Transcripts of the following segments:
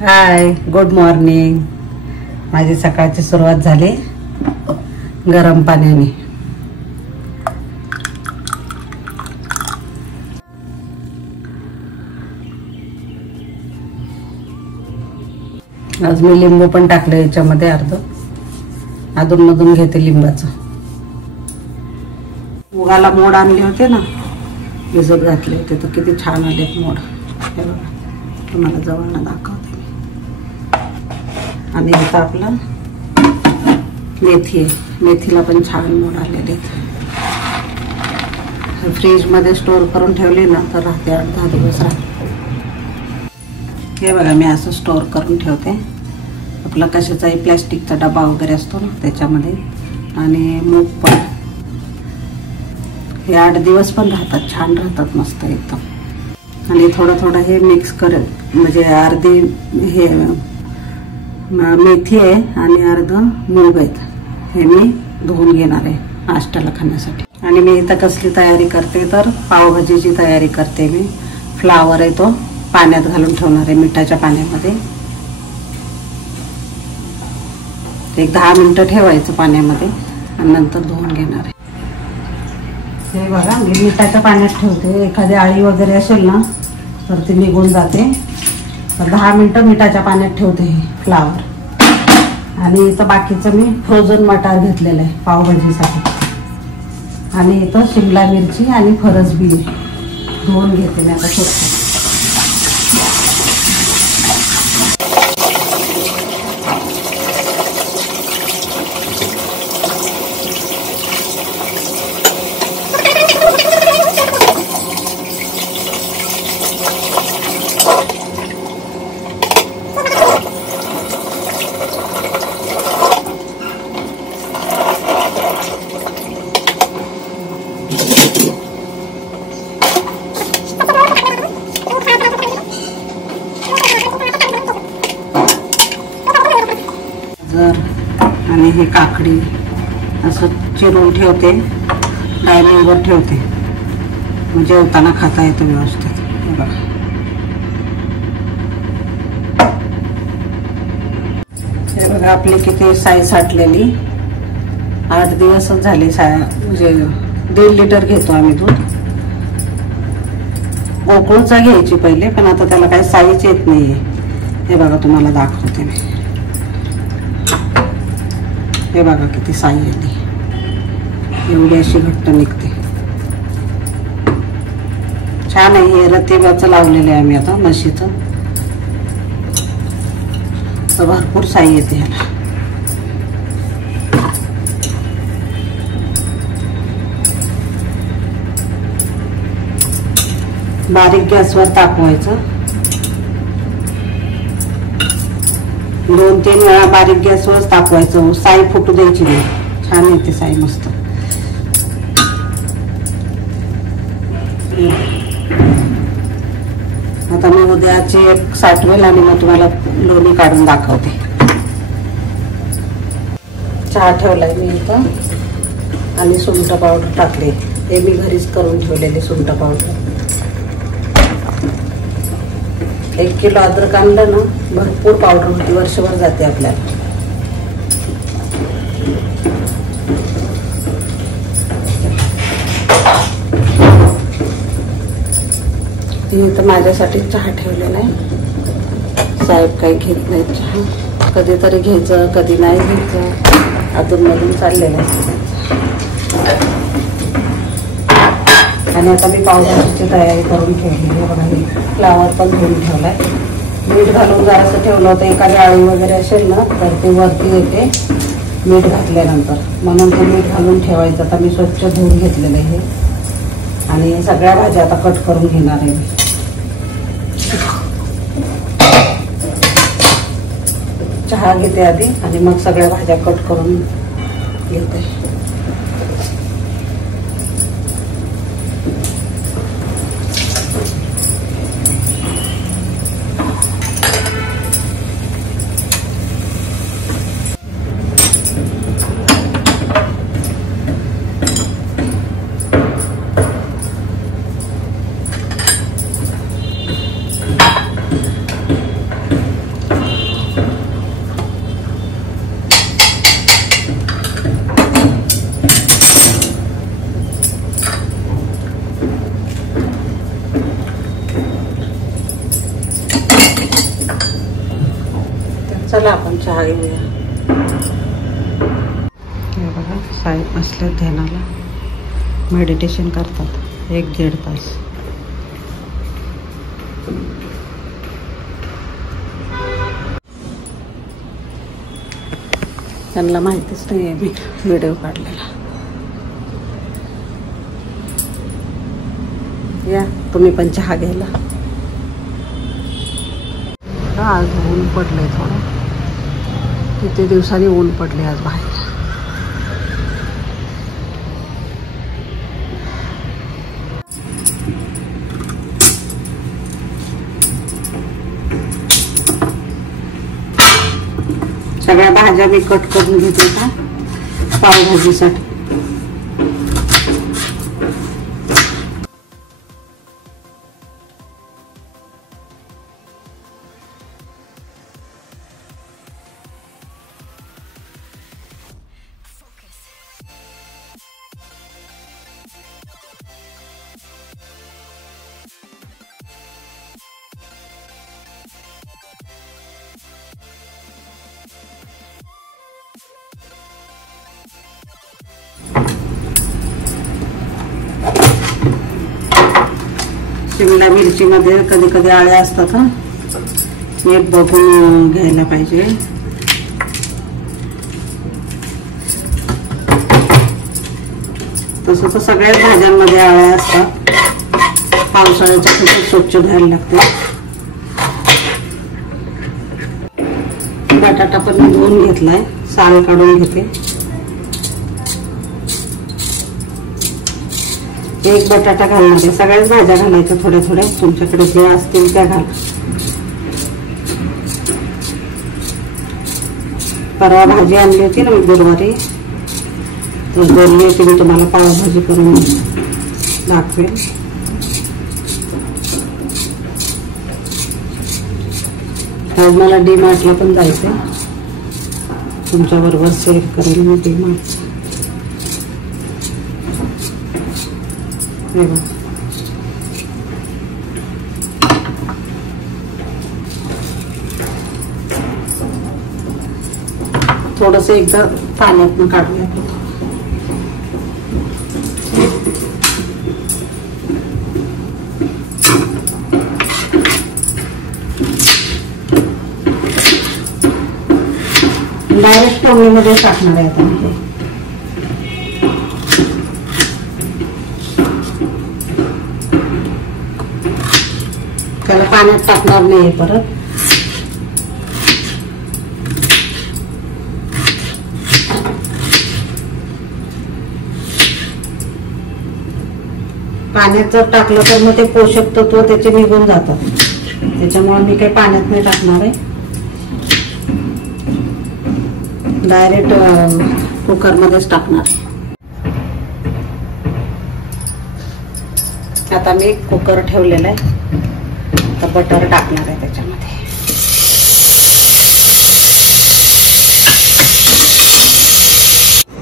हाय, good morning. माझी सकाळची सुरुवात झाली गरम पाण्याने. आज मी लिंबू पण टाकले याच्यामध्ये, अर्ध अधून मधून घेते लिंबाचं. मुगाला मोड आणले होते ना, भिजत घातले होते तर किती छान आले मोड. हे बघा, तुम्हाला जवळनं दाखवते. आणि आता आपलं मेथी आहे, मेथीला पण छान मोड आलेले आहेत. फ्रीजमध्ये स्टोर करून ठेवले ना तर राहते, 8-10 दिवस राहते. हे बघा, मी असं स्टोर करून ठेवते. आपला कशाचाही प्लॅस्टिकचा डबा वगैरे असतो ना त्याच्यामध्ये. आणि मूग पण हे 8 दिवस पण राहतात, छान राहतात, मस्त एकदम. आणि थोडं थोडं हे मिक्स करेल, म्हणजे अर्धी हे मेथी आहे आणि अर्ध मूग आहेत. हे मी धुवून घेणार आहे नाश्त्याला खाण्यासाठी. आणि मी इथं कसली तयारी करते तर पावभाजीची तयारी करते मी. फ्लावर आहे तो पाण्यात घालून ठेवणार आहे, मिठाच्या पाण्यामध्ये. एक 10 मिनिटं ठेवायचं पाण्यामध्ये आणि नंतर धुवून घेणार आहे. हे बघा, मी मिठाच्या पाण्यात ठेवते. एखादी आळी वगैरे असेल ना तर ती निघून जाते. तर 10 मिनिटं मिठाच्या पाण्यात ठेवते हे फ्लावर. आणि इथं बाकीचं मी फ्रोझन मटार घेतलेलं आहे पावभाजीसाठी. आणि इथं शिमला मिरची आणि फरसबी धुवून घेते मी आता स्वच्छ. आणि हे काकडी असं चिरून ठेवते, डायनिंगवर ठेवते, म्हणजे जेवताना खाता येतं व्यवस्थित. बघा, हे बघा आपली किती साई साठलेली. 8 दिवसच झाले. म्हणजे 1.5 लिटर घेतो आम्ही दूध. गोकुळचा घ्यायची पहिले, पण आता त्याला काही साईच येत नाहीये. हे बघा, तुम्हाला दाखवते मी. हे बघा किती साई आली, एवढी अशी घट्ट निघते. छान आहे. हे रतिबाचं लावलेलं आहे आम्ही आता, म्हशीचं. तर भरपूर साई येते ह्याला. बारीक गॅसवर तापवायचं. 2-3 वेळा बारीक गॅसवर तापवायचं. साई फुटू द्यायची नाही. छान येते साई मस्त. आता मी उद्याची एक साठवेल आणि मग तुम्हाला लोणी काढून दाखवते. चहा ठेवलाय मी इथं आणि सुंठ पावडर टाकले. हे मी घरीच करून ठेवलेले सुंठ पावडर. 1 किलो अद्रक आणलं ना, भरपूर पावडर होती, वर्षभर जाते आपल्याला. तर माझ्यासाठी चहा ठेवलेला आहे. साहेब काही घेत नाहीत चहा. कधीतरी घ्यायचं, कधी नाही घ्यायचं, अधून मधून चाललेलं आहे. आणि आता मी पावभाजीची तयारी करून ठेवली आहे. बघा, मी फ्लावर पण धुवून ठेवलाय. मीठ घालून जरासं ठेवलं होतं. एखादी आळी वगैरे असेल ना तर ते वरती येते मीठ घातल्यानंतर, म्हणून ते मीठ घालून ठेवायचं. आता मी स्वच्छ धुवून घेतलेलं आहे. आणि सगळ्या भाज्या आता कट करून घेणार आहे मी. चहा घेते आधी आणि मग सगळ्या भाज्या कट करून घेते. चला आपण चहा घेऊया. हे बघा साहेब बसले ध्यानाला, मेडिटेशन करतात 1-1.5 तास. त्यांना माहितीच नाही आहे मी व्हिडिओ काढलेला. या तुम्ही पण चहा घ्यायला. आज ऊन पडलंय थोडं, किती दिवसांनी ऊन पडले आज बाहेर. सगळ्या भाज्या मी कट करून घेते का पावभाजीसाठी. शिमला मिरचीमध्ये कधी कधी आळ्या असतात हा, नीट बघून घ्यायला पाहिजे. तसं तर सगळ्याच भाज्यांमध्ये आळ्या असतात. पावसाळ्याच्या खूप स्वच्छ धुवायला लागते. बटाटा पण मी धुवून घेतलाय, साल काढून घेते. एक बटाटा घालणार आहे. सगळ्याच भाज्या घालायच्या थोड्या थोड्या, तुमच्याकडे जे असतील त्या घाला. परवा भाजी आणली होती ना मी गुरुवारी, तर बोलली होती मी तुम्हाला पावभाजी करून दाखवेल. आज मला डी-मार्टला पण जायचंय, तुमच्याबरोबर शेअर करेल मी डी-मार्ट. थोडस एकदा पाण्यातनं काढूया. डायरेक्ट फोडणीमध्ये टाकणार आहे आता मी. त्याला पाण्यात टाकणार नाही परत. पाण्यात जर टाकलं तर मग ते पोषक तत्व त्याचे निघून जातात, त्याच्यामुळे मी काही पाण्यात नाही टाकणार आहे. डायरेक्ट कुकरमध्येच टाकणार. आता मी कुकर ठेवलेला आहे, आता बटर टाकणार आहे त्याच्यामध्ये.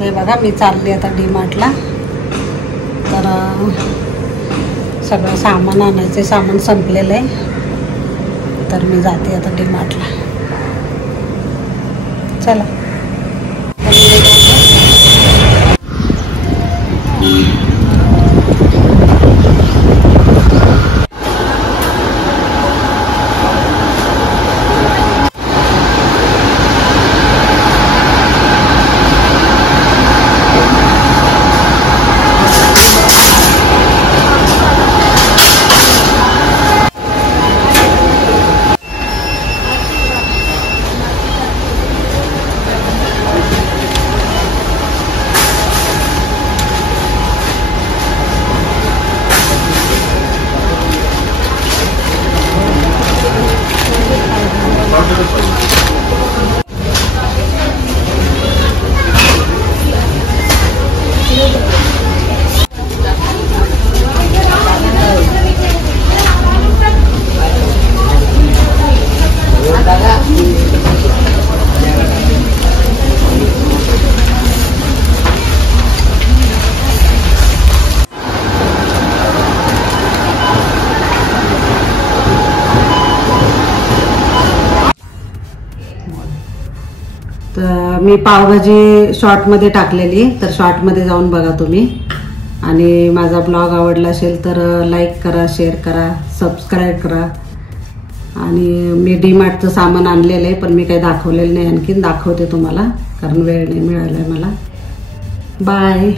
हे बघा मी चालली आता डी-मार्टला. तर सगळं सामान आणायचे, सामान संपलेलं आहे, तर मी जाते आता डी-मार्टला. चला. मी पावभाजी शॉर्टमध्ये टाकलेली, तर शॉर्टमध्ये जाऊन बघा तुम्ही. आणि माझा ब्लॉग आवडला असेल तर लाईक करा, शेअर करा, सबस्क्राईब करा. आणि मी डीमार्टचं सामान आणलेलं आहे, पण मी काही दाखवलेलं नाही. आणखीन दाखवते तुम्हाला, कारण वेळ नाही मिळाला मला. बाय.